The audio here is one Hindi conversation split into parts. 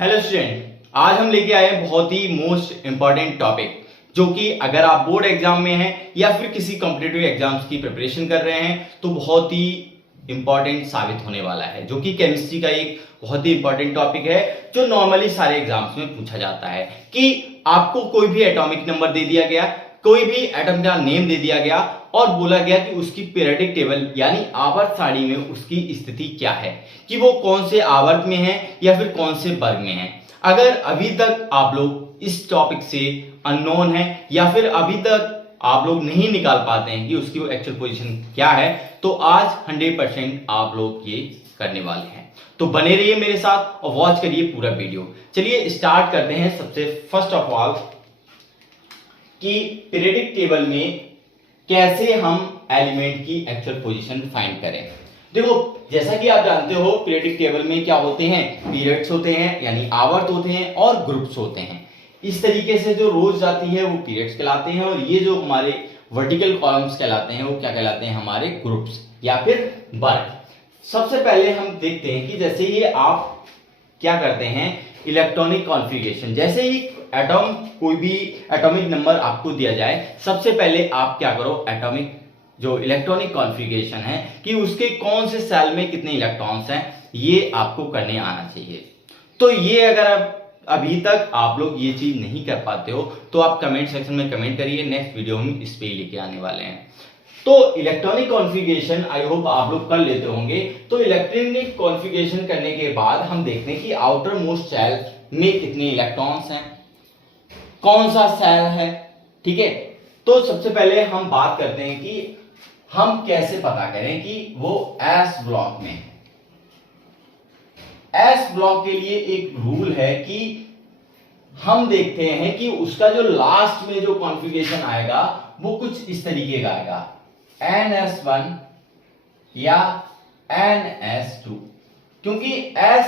हेलो स्टूडेंट, आज हम लेके आए हैं बहुत ही मोस्ट इंपॉर्टेंट टॉपिक, जो कि अगर आप बोर्ड एग्जाम में हैं या फिर किसी कॉम्पिटिटिव एग्जाम्स की प्रिपरेशन कर रहे हैं तो बहुत ही इंपॉर्टेंट साबित होने वाला है। जो कि केमिस्ट्री का एक बहुत ही इंपॉर्टेंट टॉपिक है जो नॉर्मली सारे एग्जाम्स में पूछा जाता है कि आपको कोई भी एटॉमिक नंबर दे दिया गया, कोई भी एटम का नेम दे दिया गया और बोला गया कि उसकी पीरियोडिक टेबल यानी आवर्त सारणी में उसकी स्थिति क्या है, कि वो कौन से आवर्त में है या फिर कौन से वर्ग में है। अगर अभी तक आप लोग इस टॉपिक से अननोन है या फिर अभी तक आप लोग नहीं निकाल पाते हैं कि उसकी एक्चुअल पोजीशन क्या है, तो आज 100% आप लोग ये करने वाले हैं। तो बने रहिए मेरे साथ और वॉच करिए पूरा वीडियो। चलिए स्टार्ट करते हैं। सबसे फर्स्ट ऑफ ऑल कि पीरियोडिक टेबल में कैसे हम एलिमेंट की एक्चुअल पोजीशन फाइंड करें। देखो, जैसा कि आप जानते हो पीरियोडिक टेबल में क्या होते हैं, पीरियड्स होते हैं यानी आवर्त होते हैं और ग्रुप्स होते हैं। इस तरीके से जो रोज जाती है वो पीरियड्स कहलाते हैं और ये जो हमारे वर्टिकल कॉलम्स कहलाते हैं वो क्या कहलाते हैं, हमारे ग्रुप्स या फिर वर्ग। सबसे पहले हम देखते हैं कि जैसे ये आप क्या करते हैं, इलेक्ट्रॉनिक कॉन्फ़िगरेशन। जैसे ही एटॉम कोई भी एटॉमिक नंबर आपको दिया जाए, सबसे पहले आप क्या करो, एटॉमिक जो इलेक्ट्रॉनिक कॉन्फ़िगरेशन है कि उसके कौन से सेल में कितने इलेक्ट्रॉन्स हैं, ये आपको करने आना चाहिए। तो ये अगर आप अभी तक आप लोग ये चीज नहीं कर पाते हो तो आप कमेंट सेक्शन में कमेंट करिए, नेक्स्ट वीडियो हम इस पे ही लेके आने वाले हैं। तो इलेक्ट्रॉनिक कॉन्फ़िगरेशन आई होप आप लोग कर लेते होंगे। तो इलेक्ट्रॉनिक कॉन्फ़िगरेशन करने के बाद हम देखते हैं कि आउटर मोस्ट सेल में कितने इलेक्ट्रॉन्स हैं, कौन सा सेल है। ठीक है, तो सबसे पहले हम बात करते हैं कि हम कैसे पता करें कि वो एस ब्लॉक में है। एस ब्लॉक के लिए एक रूल है कि हम देखते हैं कि उसका जो लास्ट में जो कॉन्फ़िगरेशन आएगा वो कुछ इस तरीके का आएगा, NS1 या NS2। क्योंकि S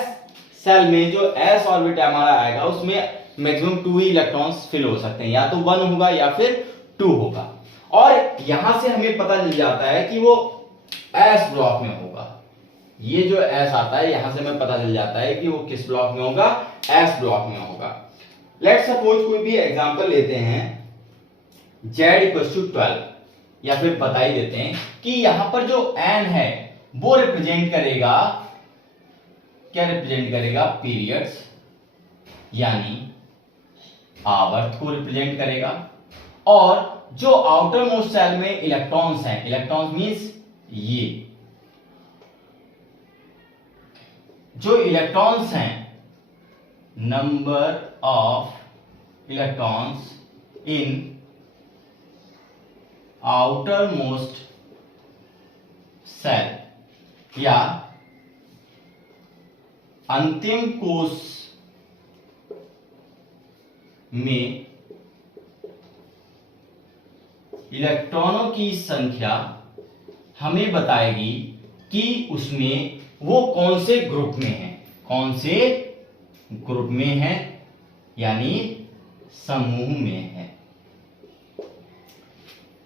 सेल में जो S ऑर्बिट हमारा आएगा उसमें मैक्सिमम 2 ही इलेक्ट्रॉन्स फिल हो सकते हैं, या तो 1 होगा या फिर 2 होगा। और यहां से हमें पता चल जाता है कि वो S ब्लॉक में होगा। ये जो S आता है यहां से हमें पता चल जाता है कि वो किस ब्लॉक में होगा, S ब्लॉक में होगा। लेट्स सपोज कोई भी एग्जांपल लेते हैं, Z=12, या फिर बता ही देते हैं कि यहां पर जो N है वो रिप्रेजेंट करेगा, क्या रिप्रेजेंट करेगा, पीरियड्स यानी आवर्त को रिप्रेजेंट करेगा। और जो आउटर मोस्ट सेल में इलेक्ट्रॉन्स हैं, इलेक्ट्रॉन्स मींस ये जो इलेक्ट्रॉन्स हैं, number of electrons in outer most shell या अंतिम कोश में इलेक्ट्रॉनों की संख्या हमें बताएगी कि उसमें वो कौन से ग्रुप में है, कौन से ग्रुप में है यानी समूह में है।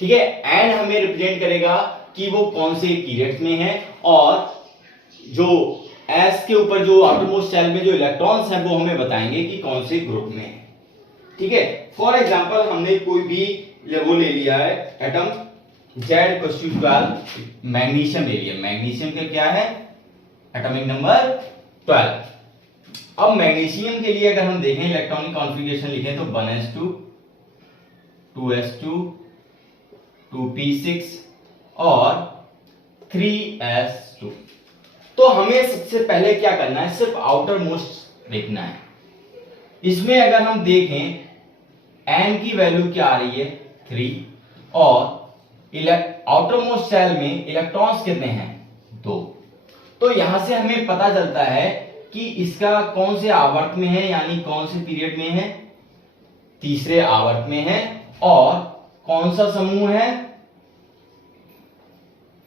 ठीक है, एन हमें रिप्रेजेंट करेगा कि वो कौन से पीरियड में है, और जो एस के ऊपर जो आउटरमोस्ट सेल में जो इलेक्ट्रॉन्स हैं वो हमें बताएंगे कि कौन से ग्रुप में है। ठीक है, फॉर एग्जांपल हमने कोई भी वो ले लिया है एटम Z=12, मैग्नीशियम ले लिया। मैग्नीशियम का क्या है, एटॉमिक नंबर 12। अब मैग्नीशियम के लिए अगर हम देखें इलेक्ट्रॉनिक कॉन्फ़िगरेशन लिखें तो 1s2 2s2 2p6 और 3s2। तो हमें सबसे पहले क्या करना है, सिर्फ आउटर मोस्ट देखना है। इसमें अगर हम देखें N की वैल्यू क्या आ रही है, 3, और आउटर मोस्ट सेल में इलेक्ट्रॉन्स कितने हैं, 2। तो यहां से हमें पता चलता है कि इसका कौन से आवर्त में है यानी कौन से पीरियड में है, तीसरे आवर्त में है, और कौन सा समूह है,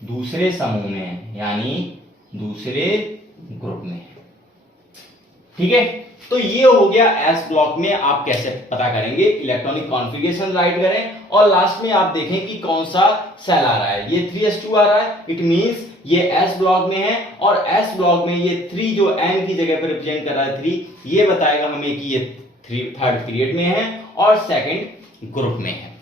दूसरे समूह में है यानी दूसरे ग्रुप में है। ठीक है, तो ये हो गया एस ब्लॉक में आप कैसे पता करेंगे, इलेक्ट्रॉनिक कॉन्फ़िगरेशन राइट करें और लास्ट में आप देखें कि कौन सा सेल आ रहा है। ये 3s2 आ रहा है, इट मींस ये एस ब्लॉक में है और एस ब्लॉक में ये 3 जो एन की जगह पर रिप्रेजेंट कर रहा है 3, ये बताएगा हमें कि ये थर्ड पीरियड में है और सेकंड ग्रुप में है।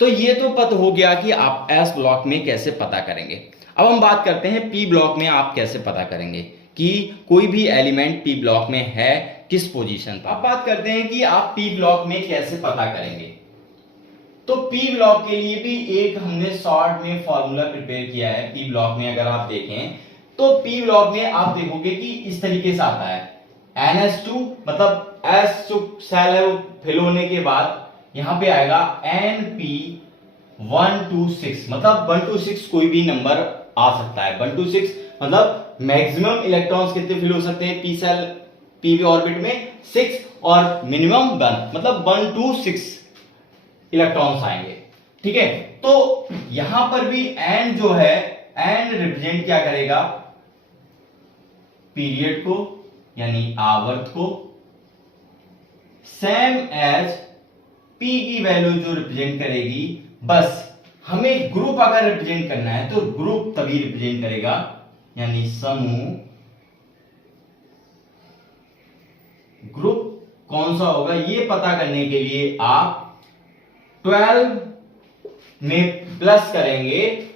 तो ये तो पता हो गया कि आप एस ब्लॉक में कैसे पता करेंगे। अब हम बात करते हैं पी ब्लॉक में आप कैसे पता करेंगे कि कोई भी एलिमेंट पी ब्लॉक में है किस पोजीशन पर। अब बात करते हैं कि आप पी ब्लॉक में कैसे पता करेंगे। तो पी ब्लॉक के लिए भी एक हमने शॉर्ट में फॉर्मूला प्रिपेयर किया है। पी ब्लॉक में अगर आप देखें तो पी ब्लॉक में आप देखोगे कि इस तरीके से आता है NH2, मतलब S जो सेल है वो फिल होने के बाद यहां पे आएगा NP126, मतलब 1 to 6 कोई भी नंबर आ सकता है। 1 to 6 मतलब मैक्सिमम इलेक्ट्रॉन्स कितने फिल हो सकते हैं पी सेल पी ऑर्बिट में 6 और मिनिमम 1, मतलब 1 to 6 इलेक्ट्रॉन्स आएंगे। ठीक है, तो यहां पर भी एन जो है एन रिप्रेजेंट क्या करेगा, पीरियड को यानी आवर्त को, सेम एज पी की वैल्यू जो रिप्रेजेंट करेगी। बस हमें ग्रुप अगर रिप्रेजेंट करना है तो ग्रुप तभी रिप्रेजेंट करेगा, यानी समूह। ग्रुप कौन सा होगा ये पता करने के लिए आप 12 में प्लस करेंगे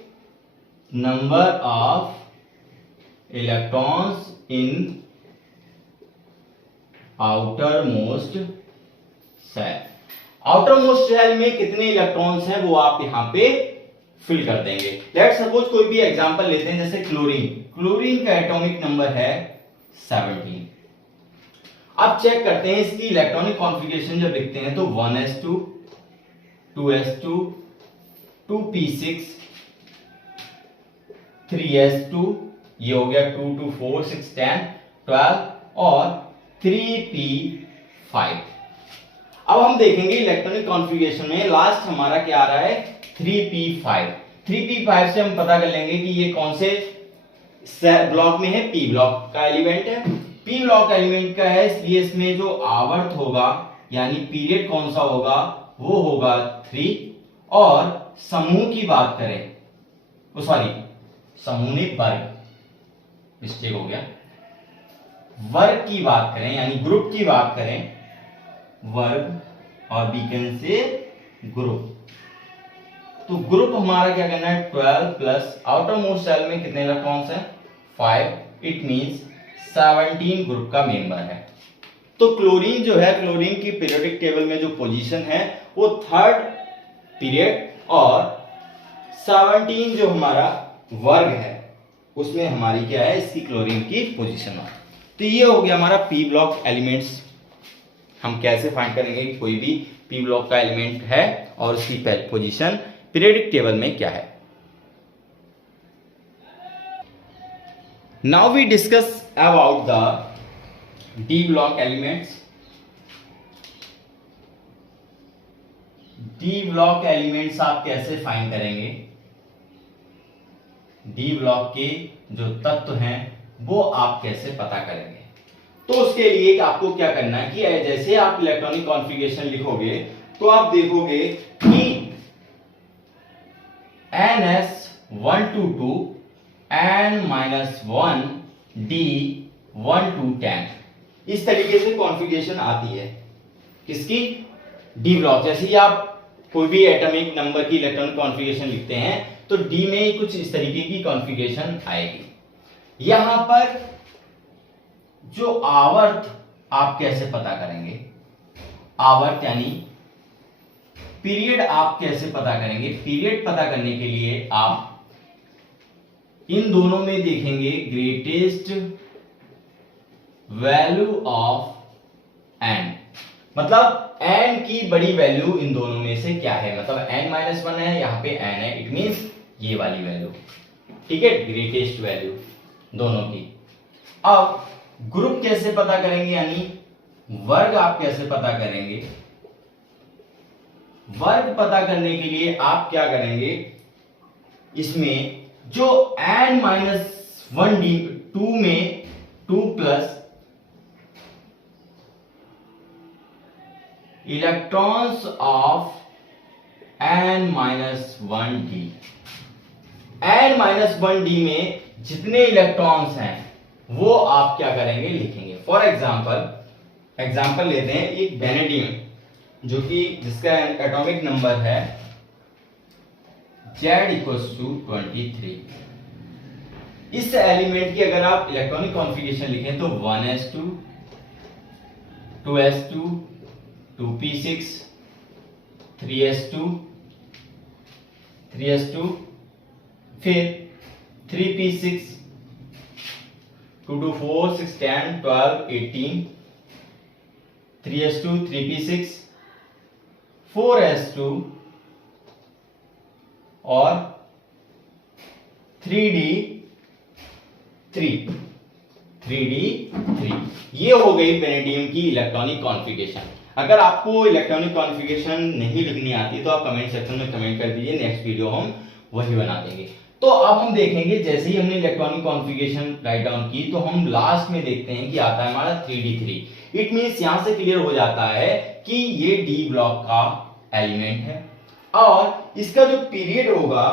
number of electrons in outer most shell. Outer most shell में कितने इलेक्ट्रॉन्स हैं वो आप यहां पे फिल कर देंगे। लेट्स सपोज कोई भी एग्जांपल लेते हैं, जैसे क्लोरीन। क्लोरीन का एटॉमिक नंबर है 17। अब चेक करते हैं इसकी इलेक्ट्रॉनिक कॉन्फ़िगरेशन। जब लिखते हैं तो 1s2 2s2 2p6 3s2, ये हो गया 2 2 4 6 10 12 और 3p5। अब हम देखेंगे इलेक्ट्रॉनिक कॉन्फ़िगरेशन में लास्ट हमारा क्या आ रहा है 3p5। 3p5 से हम पता कर लेंगे कि ये कौन से ब्लॉक में है, पी ब्लॉक का एलिमेंट है। पी ब्लॉक एलिमेंट का है, इसलिए इसमें जो आवर्त होगा यानी पीरियड कौन सा होगा वो होगा 3। और समूह की बात करें, सॉरी समूह ने वर्ग, मिस्टेक हो गया, वर्ग की बात करें यानी ग्रुप की बात करें, वर्ग और बीकन से ग्रुप। तो ग्रुप हमारा क्या करना है 12 प्लस आउटर मोस्ट सेल में कितने इलेक्ट्रॉन्स हैं 5, इट मींस 17 ग्रुप का मेंबर है। तो क्लोरीन जो है, क्लोरीन की पीरियोडिक टेबल में जो पोजीशन है वो थर्ड पीरियड और 17 जो हमारा वर्ग है उसमें हमारी क्या है इसकी क्लोरीन की पोजीशन। तो ये हो गया हमारा पी ब्लॉक एलिमेंट्स। हम कैसे फाइंड करेंगे कि कोई भी पी ब्लॉक का एलिमेंट है और उसकी पोजीशन पीरियोडिक टेबल में क्या है। Now we discuss about the D block elements. D block elements आप कैसे फाइंड करेंगे, डी ब्लॉक के जो तत्व हैं वो आप कैसे पता करेंगे। तो उसके लिए आपको क्या करना है कि जैसे आप इलेक्ट्रॉनिक कॉन्फ़िगरेशन लिखोगे तो आप देखोगे कि NS122 N-1 D1 to 10 इस तरीके से कॉन्फ़िगरेशन आती है किसकी, डी ब्लॉक। जैसे ही आप कोई भी एटॉमिक नंबर की इलेक्ट्रॉनिक कॉन्फ़िगरेशन लिखते हैं तो डी में कुछ इस तरीके की कॉन्फ़िगरेशन आएगी। यहां पर जो आवर्त आप कैसे पता करेंगे, आवर्त यानी पीरियड आप कैसे पता करेंगे। पीरियड पता करने के लिए आप इन दोनों में देखेंगे ग्रेटेस्ट वैल्यू ऑफ एन, मतलब n की बड़ी वैल्यू इन दोनों में से क्या है, मतलब n-1 है, यहां पे n है, इट मींस ये वाली वैल्यू। ठीक है, ग्रेटेस्ट वैल्यू दोनों की। अब ग्रुप कैसे पता करेंगे यानी वर्ग आप कैसे पता करेंगे। वर्ग पता करने के लिए आप क्या करेंगे, इसमें जो n-1 2 में 2 plus electrons of n-1 d, n-1d में जितने इलेक्ट्रॉन्स हैं वो आप क्या करेंगे, लिखेंगे। फॉर एग्जांपल लेते हैं एक वेनेडियम जो कि जिसका एटॉमिक नंबर है Z=23। इस एलिमेंट की अगर आप इलेक्ट्रॉनिक कॉन्फ़िगरेशन लिखें तो 1s2 2s2 2p6 3s2 3s2 फिर 3p6 2 2 4 6 10 12 18 3s2 3p6 4s2 और 3d3 ये हो गई वेनेडियम की इलेक्ट्रॉनिक कॉन्फ़िगरेशन। अगर आपको इलेक्ट्रॉनिक कॉन्फ़िगरेशन नहीं लिखनी आती तो आप कमेंट सेक्शन में कमेंट कर दीजिए, नेक्स्ट वीडियो हम वही बना देंगे। तो अब हम देखेंगे जैसे ही हमने इलेक्ट्रॉनिक कॉन्फ़िगरेशन राइट डाउन की तो हम लास्ट में देखते हैं कि आता है हमारा 3d3। इट मींस यहां से क्लियर हो जाता है कि ये डी ब्लॉक का एलिमेंट है और इसका जो पीरियड होगा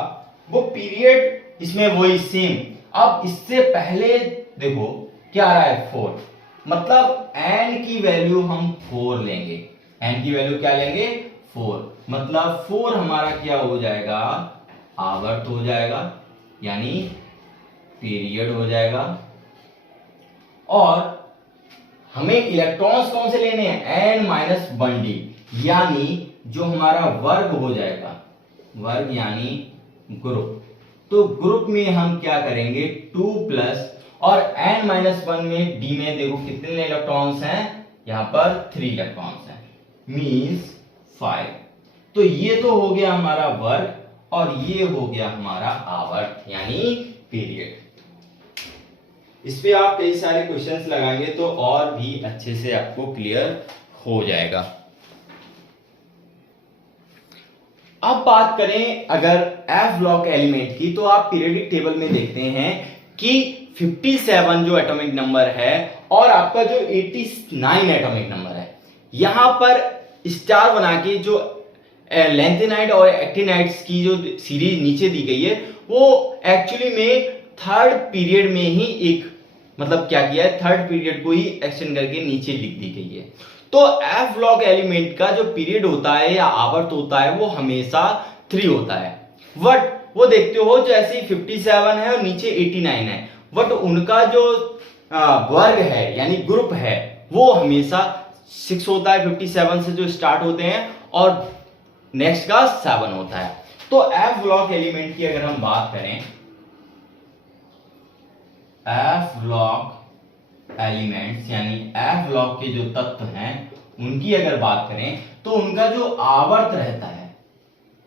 वो पीरियड इसमें वही सेम। अब इससे पहले देखो क्या आ रहा है 4, मतलब n की वैल्यू हम 4 लेंगे। n की वैल्यू क्या लेंगे 4, मतलब 4 हमारा क्या हो जाएगा, आवर्त हो जाएगा यानी पीरियड हो जाएगा। और हमें इलेक्ट्रॉन्स कौन से लेने हैं, n-1d यानी जो हमारा वर्ग हो जाएगा, वर्ग यानी ग्रुप। तो ग्रुप में हम क्या करेंगे 2 प्लस और n-1 में d में देखो कितने इलेक्ट्रॉन्स हैं, यहां पर 3 इलेक्ट्रॉन्स हैं मींस 5। तो ये तो हो गया हमारा वर्ग और ये हो गया हमारा आवर्त यानी पीरियड। इस पे आप कई सारे क्वेश्चंस लगाएंगे तो और भी अच्छे से आपको क्लियर हो जाएगा। अब बात करें अगर एफ ब्लॉक एलिमेंट की तो आप पीरियोडिक टेबल में देखते हैं कि 57 जो एटॉमिक नंबर है और आपका जो 89 एटॉमिक नंबर है, यहां पर स्टार बना के जो लैंथेनाइड और एक्टिनाइड्स की जो सीरीज नीचे दी गई है वो एक्चुअली में थर्ड पीरियड में ही एक मतलब क्या किया है, थर्ड पीरियड को ही एक्सटेंड करके नीचे लिख दी गई है। तो एफ ब्लॉक एलिमेंट का जो पीरियड होता है या आवर्त होता है वो हमेशा 3 होता है। बट वो देखते हो जैसे 57 है और नीचे 89 है, बट उनका जो वर्ग है यानी ग्रुप है वो हमेशा 6 होता है। 57 से जो स्टार्ट होते हैं और नेक्स्ट का 7 होता है। तो एफ ब्लॉक एलिमेंट की अगर हम बात करें, एफ ब्लॉक एलिमेंट्स यानी एफ ब्लॉक के जो तत्व हैं उनकी अगर बात करें तो उनका जो आवर्त रहता है,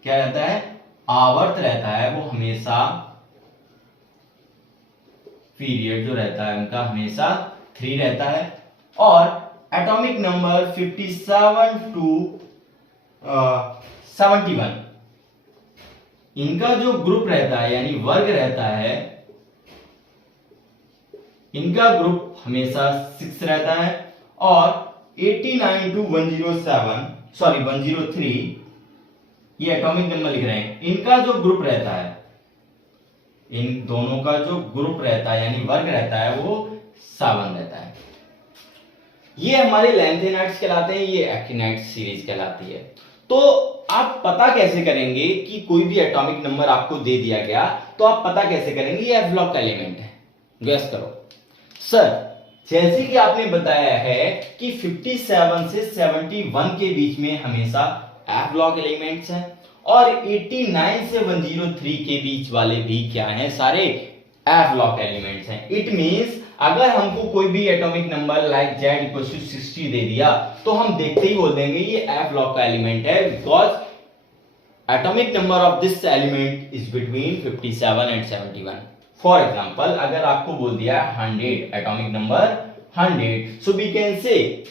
क्या रहता है, आवर्त रहता है वो हमेशा पीरियड जो रहता है उनका हमेशा 3 रहता है। और एटॉमिक नंबर 57 टू 71 इनका जो ग्रुप रहता है यानी वर्ग रहता है, इनका ग्रुप हमेशा 6 रहता है। और 89 टू 103 ये एटॉमिक नंबर लिख रहे हैं, इनका जो ग्रुप रहता है, इन दोनों का जो ग्रुप रहता है यानी वर्ग रहता है वो 7 रहता है। ये हमारे लैंथेनाइड्स कहलाते हैं, ये एक्टिनाइड्स सीरीज कहलाती है। तो आप पता कैसे करेंगे कि कोई भी एटॉमिक नंबर आपको दे दिया गया तो आप पता कैसे करेंगे ये एफ ब्लॉक का एलिमेंट है, गैस करो। सर जैसे कि आपने बताया है कि 57 से 71 के बीच में हमेशा एफ ब्लॉक एलिमेंट्स हैं और 89 से 103 के बीच वाले भी क्या हैं, सारे एफ ब्लॉक एलिमेंट्स हैं। इट मींस अगर हमको कोई भी एटॉमिक नंबर लाइक Z=60 दे दिया तो हम देखते ही बोल देंगे ये एफ ब्लॉक का एलिमेंट है, because atomic number of this element is between 57 and 71। For example अगर आपको बोल दिया 100 atomic number 100, so we can say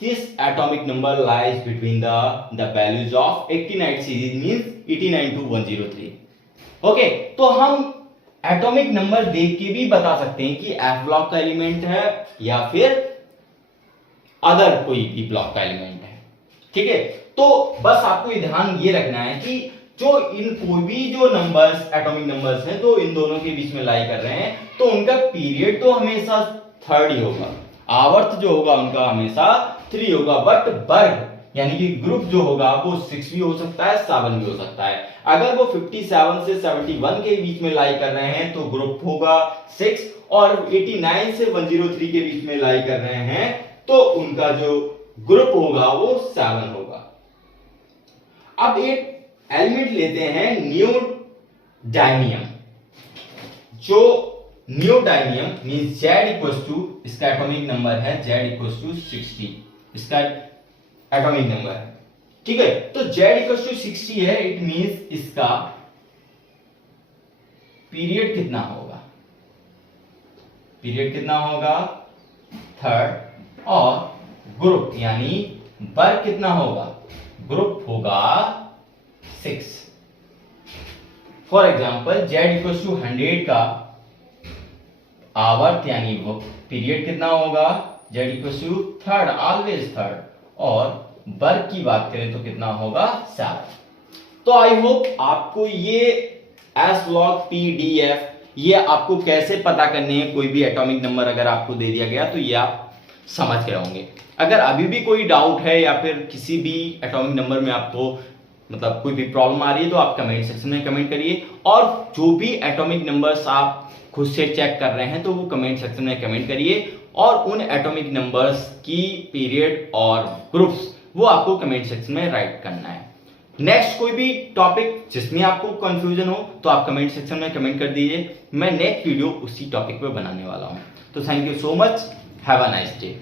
this atomic number lies between the values of 89 series means 89 to 103। Okay, तो हम एटॉमिक नंबर देख के भी बता सकते हैं कि एफ ब्लॉक का एलिमेंट है या फिर अदर कोई भी ब्लॉक का एलिमेंट है। ठीक है, तो बस आपको ध्यान ये रखना है कि जो इन कोई भी जो नंबर्स एटॉमिक नंबर्स हैं तो इन दोनों के बीच में लाई कर रहे हैं, तो उनका पीरियड तो हमेशा थर्ड ही होगा, आवर्त जो होगा उनका हमेशा 3 होगा, बट वर्ग यानी कि ग्रुप जो होगा वो 6 भी हो सकता है, 7 भी हो सकता है। अगर वो 57 से 71 के बीच में लाई कर रहे हैं तो ग्रुप होगा 6, और 89 से 103 के बीच में लाई कर रहे हैं तो उनका जो ग्रुप होगा वो 7 होगा। अब एक एलिमेंट लेते हैं नियोडाइमियम। जो neodymium means Z equals to, इसका एटॉमिक नंबर है Z इक्वल्स टू 60, इसका एटॉमिक नंबर है, ठीक है। तो Z इक्वल्स टू 60 है, इट मींस इसका पीरियड कितना होगा, पीरियड कितना होगा थर्ड, और ग्रुप यानी वर्ग कितना होगा, ग्रुप होगा 6। For example Z equals to 100 का आवर्त यानी वो पीरियड कितना होगा, Z equals to third, always third, और वर्ग की बात करें तो कितना होगा 7। तो आई होप आपको ये एसलॉग PDF ये आपको कैसे पता करने हैं, कोई भी एटॉमिक नंबर अगर आपको दे दिया गया तो ये आप समझ गए होंगे। अगर अभी भी कोई डाउट है या फिर किसी भी एटॉमिक नंबर में आपको मतलब कोई भी प्रॉब्लम आ रही है तो आप कमेंट सेक्शन में कमेंट करिए, और जो भी एटॉमिक नंबर्स आप खुद से चेक कर रहे हैं तो वो कमेंट सेक्शन में कमेंट करिए, और उन एटॉमिक नंबर्स की पीरियड और ग्रुप्स वो आपको कमेंट सेक्शन में राइट करना है। नेक्स्ट कोई भी टॉपिक जिसमें आपको कंफ्यूजन हो तो आप कमेंट सेक्शन में कमेंट कर दीजिए, मैं नेक्स्ट वीडियो उसी टॉपिक पे बनाने वाला हूं। तो thank you so much, have a nice day.